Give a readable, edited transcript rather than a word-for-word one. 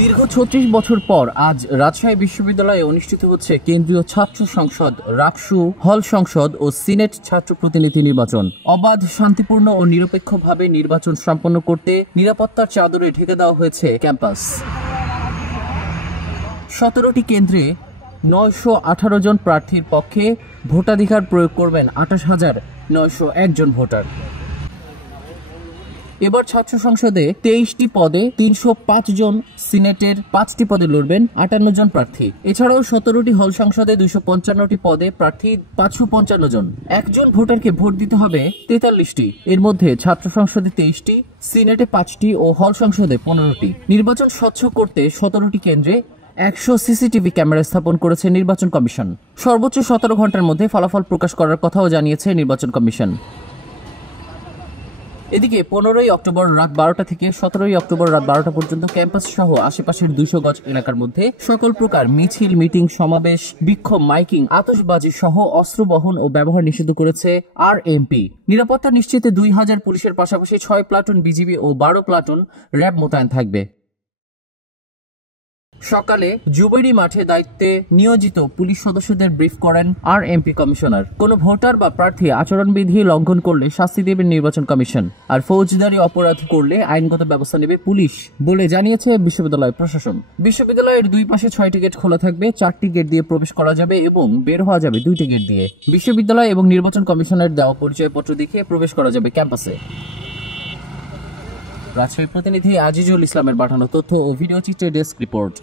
দীর্ঘ ৩৬ বছর পর আজ রাজশাহী বিশ্ববিদ্যালয়ে অনুষ্ঠিত হচ্ছে কেন্দ্রীয় ছাত্র সংসদ, রাকসু, হল সংসদ ও সিনেট ছাত্র প্রতিনিধি নির্বাচন। অবাধ, শান্তিপূর্ণ ও নিরপেক্ষভাবে নির্বাচন সম্পন্ন করতে নিরাপত্তার চাদরে ঢেকে দেওয়া হয়েছে ক্যাম্পাস। ১৭টি কেন্দ্রে ৯১৮ জন প্রার্থীর পক্ষে ভোটাধিকার প্রয়োগ করবেন ২৮,৯০১ জন ভোটার। এবার ছাত্র সংসদে ২৩টি পদে ৩০৫ জন, সিনেটের 5টি পদে লড়বেন ৫৮ জন প্রার্থী। এছাড়াও ১৭টি হল সংসদে ২৫৫টি পদে প্রার্থী ৫৫৫ জন। একজন ভোটারকে ভোট দিতে হবে ৪৩টি। এর মধ্যে ছাত্র সংসদে ২৩টি, সিনেটে 5টি ও হল সংসদে 15টি। নির্বাচন স্বচ্ছ করতে ১৭টি কেন্দ্রে ১০০ সিসিটিভি ক্যামেরা স্থাপন করেছে নির্বাচন কমিশন। সর্বোচ্চ ১৭ ঘন্টার মধ্যে ফলাফল প্রকাশ করার কথাও জানিয়েছে নির্বাচন কমিশন। এদিকে ১৫ই অক্টোবর রাত ১২টা থেকে ১৭ই অক্টোবর রাত ১২টা পর্যন্ত ক্যাম্পাস সহ আশেপাশের ২০০ গজ এলাকার মধ্যে সকল প্রকার মিছিল, মিটিং, সমাবেশ, বিক্ষোভ, মাইকিং, আতশবাজি সহ অস্ত্র বহন ও ব্যবহার নিষিদ্ধ করেছে আরএমপি। নিরাপত্তা নিশ্চিতে ২০০০ পুলিশের পাশাপাশি ৬ প্লাটুন বিজিবি ও ১২ প্লাটুন র্যাব মোতায়েন থাকবে। সকালে জুবেরি মাঠে দায়িত্বে নিয়োজিত পুলিশ সদস্যদের ব্রিফ করেন আরএমপি কমিশনার। কোনো ভোটার বা প্রার্থী আচরণবিধি লঙ্ঘন করলে শাস্তি দেবে নির্বাচন কমিশন, আর ফৌজদারি অপরাধ করলে আইনগত ব্যবস্থা নেবে পুলিশ বলে জানিয়েছে বিশ্ববিদ্যালয় প্রশাসন। বিশ্ববিদ্যালয়ের দুই পাশে ৬টি গেট খোলা থাকবে, 4টি গেট দিয়ে প্রবেশ করা যাবে এবং বের হওয়া যাবে 2টি গেট দিয়ে। বিশ্ববিদ্যালয় এবং নির্বাচন কমিশনের দেওয়া পরিচয়পত্র দেখিয়ে প্রবেশ করা যাবে ক্যাম্পাসে। রাজশাহী প্রতিনিধি আজিজুল ইসলামের পাঠানো তথ্য ও ভিডিও চিত্রে ডেস্ক রিপোর্ট।